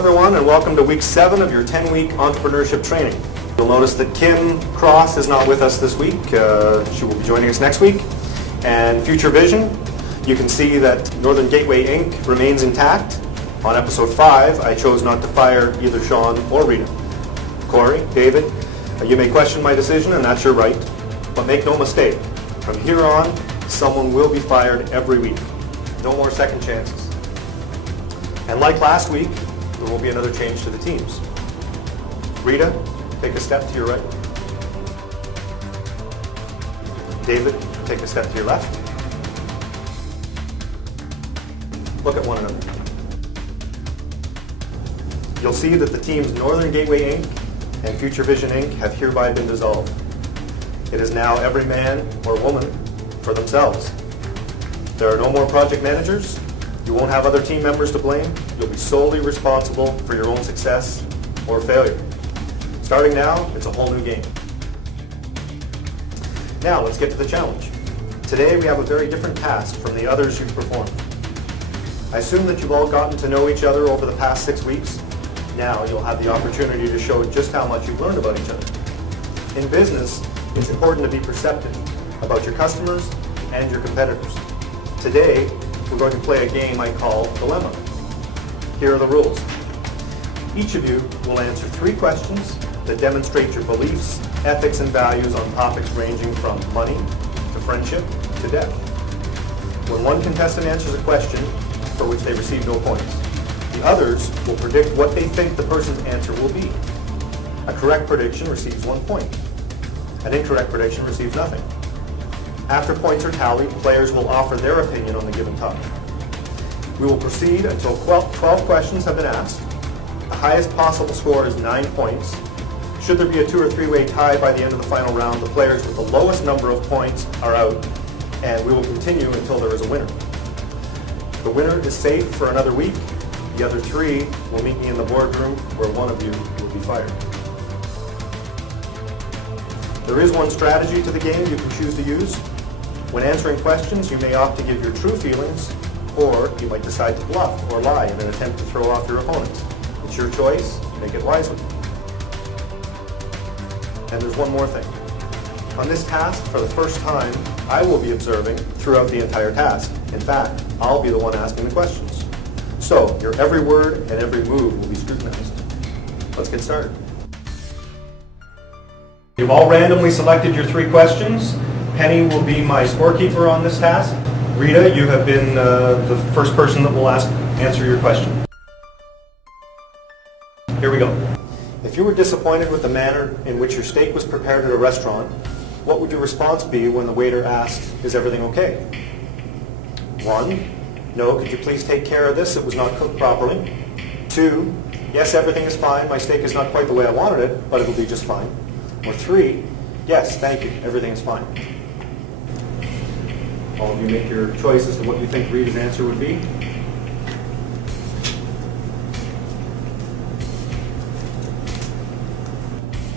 everyone, and welcome to week 7 of your 10-week entrepreneurship training. You'll notice that Kim Cross is not with us this week. She will be joining us next week. And Future Vision, you can see that Northern Gateway Inc. remains intact. On episode 5, I chose not to fire either Sean or Rita. Corey, David, you may question my decision, and that's your right. But make no mistake, from here on, someone will be fired every week. No more second chances. And like last week, there will be another change to the teams. Rita, take a step to your right. David, take a step to your left. Look at one another. You'll see that the teams Northern Gateway Inc. and Future Vision Inc. have hereby been dissolved. It is now every man or woman for themselves. There are no more project managers. You won't have other team members to blame. You'll be solely responsible for your own success or failure. Starting now, it's a whole new game. Now, let's get to the challenge. Today, we have a very different task from the others you've performed. I assume that you've all gotten to know each other over the past 6 weeks. Now, you'll have the opportunity to show just how much you've learned about each other. In business, it's important to be perceptive about your customers and your competitors. Today, we're going to play a game I call Dilemma. Here are the rules. Each of you will answer 3 questions that demonstrate your beliefs, ethics, and values on topics ranging from money to friendship to death. When one contestant answers a question for which they receive no points, the others will predict what they think the person's answer will be. A correct prediction receives 1 point. An incorrect prediction receives nothing. After points are tallied, players will offer their opinion on the given topic. We will proceed until 12 questions have been asked. The highest possible score is 9 points. Should there be a 2 or 3-way tie by the end of the final round, the players with the lowest number of points are out, and we will continue until there is a winner. The winner is safe for another week. The other 3 will meet me in the boardroom, where one of you will be fired. There is one strategy to the game you can choose to use. When answering questions, you may opt to give your true feelings, or you might decide to bluff or lie in an attempt to throw off your opponent. It's your choice. Make it wisely. And there's one more thing. On this task, for the first time, I will be observing throughout the entire task. In fact, I'll be the one asking the questions. So, your every word and every move will be scrutinized. Let's get started. You've all randomly selected your 3 questions. Penny will be my scorekeeper on this task. Rita, you have been the first person that will answer your question. Here we go. If you were disappointed with the manner in which your steak was prepared at a restaurant, what would your response be when the waiter asked, "Is everything okay?" 1, "No, could you please take care of this? It was not cooked properly." 2, "Yes, everything is fine. My steak is not quite the way I wanted it, but it'll be just fine." Or 3, "Yes, thank you. Everything is fine." All of you make your choice as to what you think Rita's answer would be.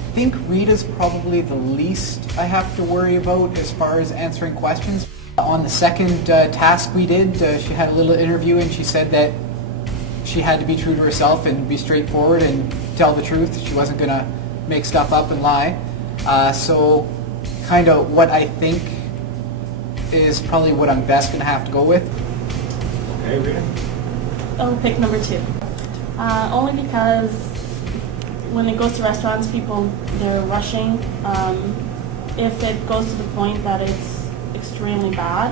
I think Rita's probably the least I have to worry about as far as answering questions. On the second task we did, she had a little interview and she said that she had to be true to herself and be straightforward and tell the truth. She wasn't going to make stuff up and lie. So kind of what I think is probably what I'm best going to have to go with. Okay, Rita? I'll pick number 2. Only because when it goes to restaurants, people, they're rushing. If it goes to the point that it's extremely bad,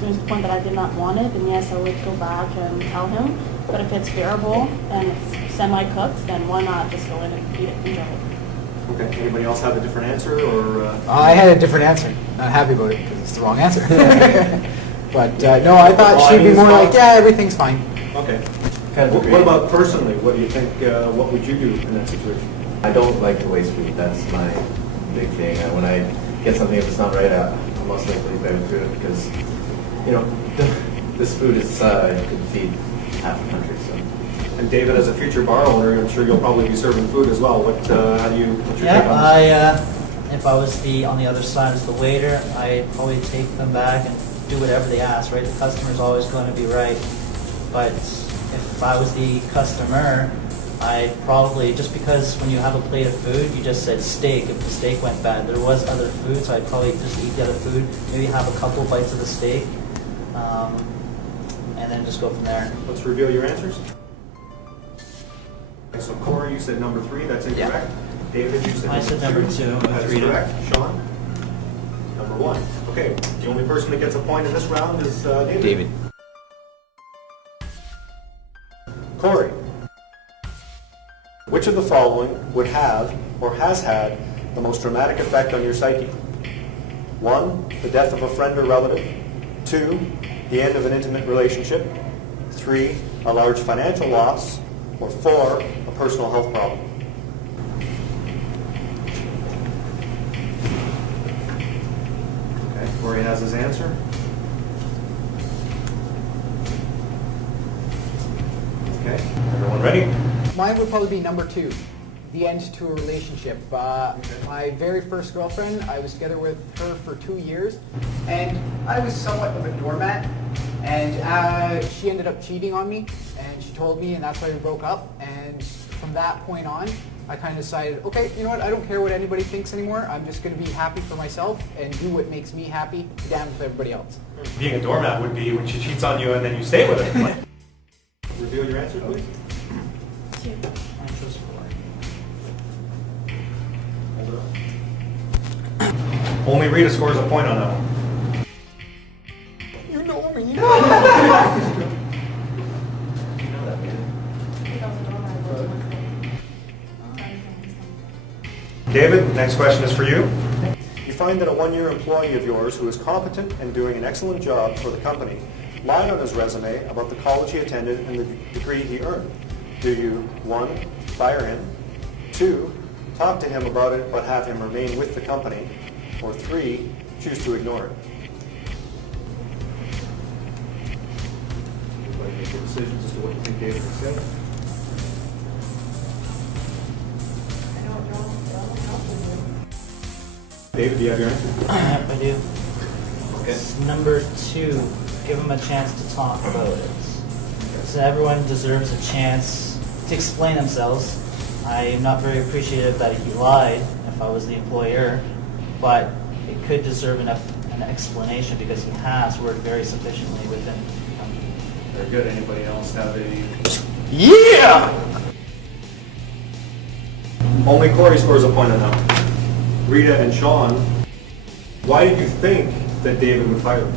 to the point that I did not want it, then yes, I would go back and tell him. But if it's bearable and it's semi-cooked, then why not just go in and eat it and enjoy it? Okay, anybody else have a different answer? Or I had a different answer. Not happy about it because it's the wrong answer. But no, I thought she'd be more like, yeah, everything's fine. Okay. What about personally? What do you think, what would you do in that situation? I don't like to waste food. That's my big thing. When I get something, if it's not right, I'm most likely to through it because, you know, this food is could feed half the country. So. And David, as a future bar owner, I'm sure you'll probably be serving food as well. What's your take on this? If I was on the other side as the waiter, I'd probably take them back and do whatever they ask, right? The customer's always going to be right. But if I was the customer, I probably, just because when you have a plate of food, you just said steak. If the steak went bad, there was other food, so I'd probably just eat the other food, maybe have a couple bites of the steak, and then just go from there. Let's reveal your answers. Okay, so Corey, you said number 3. That's incorrect. David, you said I said number 2. That's correct. Sean? Number 1. Okay, the only person that gets a point in this round is David. Corey, which of the following would have or has had the most dramatic effect on your psyche? 1, the death of a friend or relative. 2, the end of an intimate relationship. 3, a large financial loss. Or 4, a personal health problem. Okay, Corey has his answer. Okay, everyone ready? Mine would probably be number 2, the end to a relationship. My very first girlfriend, I was together with her for 2 years, and I was somewhat of a doormat, and she ended up cheating on me, and she told me, and that's why we broke up. And from that point on, I kind of decided, okay, you know what, I don't care what anybody thinks anymore. I'm just going to be happy for myself and do what makes me happy, damn with everybody else. Being a doormat would be when she cheats on you and then you stay with her. Reveal your answer, please. 2. I chose 4. Hold it up. Only Rita scores a point on that one. You know me. David, next question is for you. You find that a one-year employee of yours who is competent and doing an excellent job for the company lied on his resume about the college he attended and the degree he earned. Do you, 1, fire him, 2, talk to him about it but have him remain with the company, or 3, choose to ignore it? Everybody make your decisions as to what you think David would say. David, do you have your answer? Yep, I do. Okay. Number 2, give them a chance to talk about it. So everyone deserves a chance to explain themselves. I'm not very appreciative that he lied if I was the employer, but it could deserve an explanation because he has worked very sufficiently within the company. Very good. Anybody else have a... Yeah! Only Corey scores a point on that one. Rita and Sean, why did you think that David would fire him?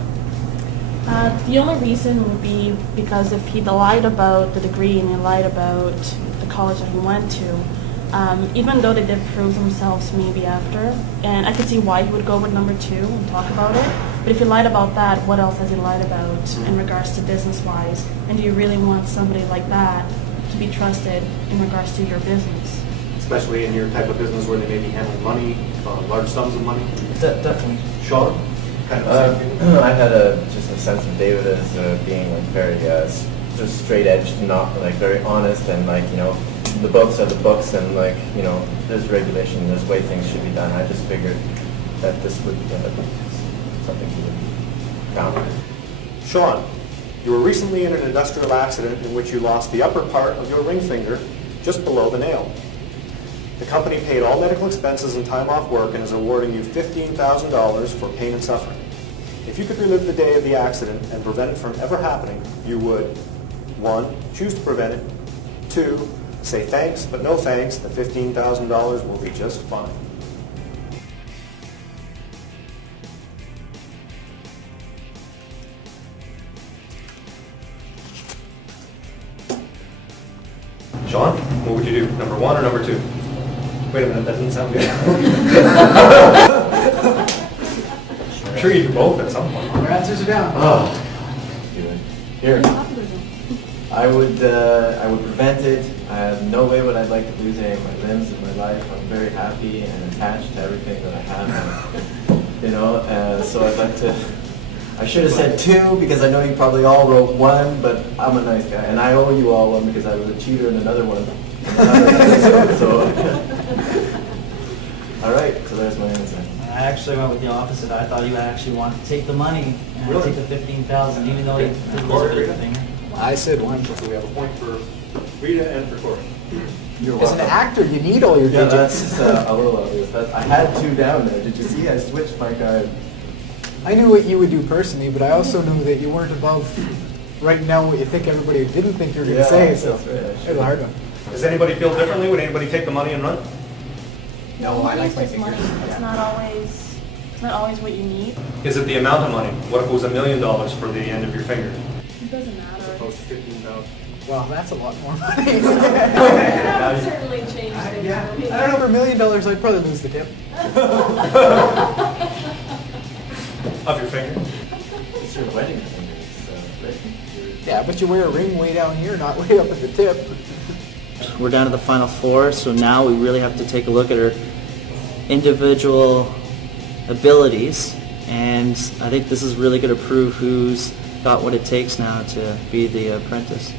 The only reason would be because if he lied about the degree and he lied about the college that he went to, even though they did prove themselves maybe after, and I could see why he would go with number 2 and talk about it, but if he lied about that, what else has he lied about in regards to business-wise? And do you really want somebody like that to be trusted in regards to your business? Especially in your type of business where they may be handling money, large sums of money. Definitely. Sean? Kind of the same thing? I had just a sense of David as being like very just straight edged, not like very honest, and like, you know, the books are the books, and like, you know, there's regulation, there's way things should be done. I just figured that this would be something he would counter. Sean, you were recently in an industrial accident in which you lost the upper part of your ring finger just below the nail. The company paid all medical expenses and time off work and is awarding you $15,000 for pain and suffering. If you could relive the day of the accident and prevent it from ever happening, you would, 1, choose to prevent it, 2, say thanks but no thanks, the $15,000 will be just fine. Sean, what would you do? Number 1 or number 2? Wait a minute, that doesn't sound good. I'm sure you do both at some point. Your answers are down. Oh, here. I would prevent it. I have no way would I like to lose any of my limbs in my life. I'm very happy and attached to everything that I have. You know, so I'd like to. I should have said 2 because I know you probably all wrote 1, but I'm a nice guy, and I owe you all 1 because I was a cheater in another one. So, all right, so there's my answer. I actually went with the opposite. I thought you actually wanted to take the money and Really? take the 15,000, even though you did lose a bit of a finger. I said 1. So we have a point for Rita and for Corey. You're As an welcome. actor, you need all your Yeah, digits. that's a little obvious. I had 2 down there. Did you see? I switched my card. I knew what you would do personally, but I also knew that you weren't above right now what you think everybody didn't think you were going to Yeah, say, so that's right, I it was should. a hard one. Does anybody feel differently? Would anybody take the money and run? No, I like it's my just money. fingers. It's not always what you need. Is it the amount of money? What if it was $1 million for the end of your finger? It doesn't matter. Well, that's a lot more money. That would certainly change things for me. I don't know, for $1 million, I'd probably lose the tip. Of your finger? It's your wedding finger. Right? Yeah, but you wear a ring way down here, not way up at the tip. We're down to the final 4, so now we really have to take a look at our individual abilities, and I think this is really going to prove who's got what it takes now to be the apprentice.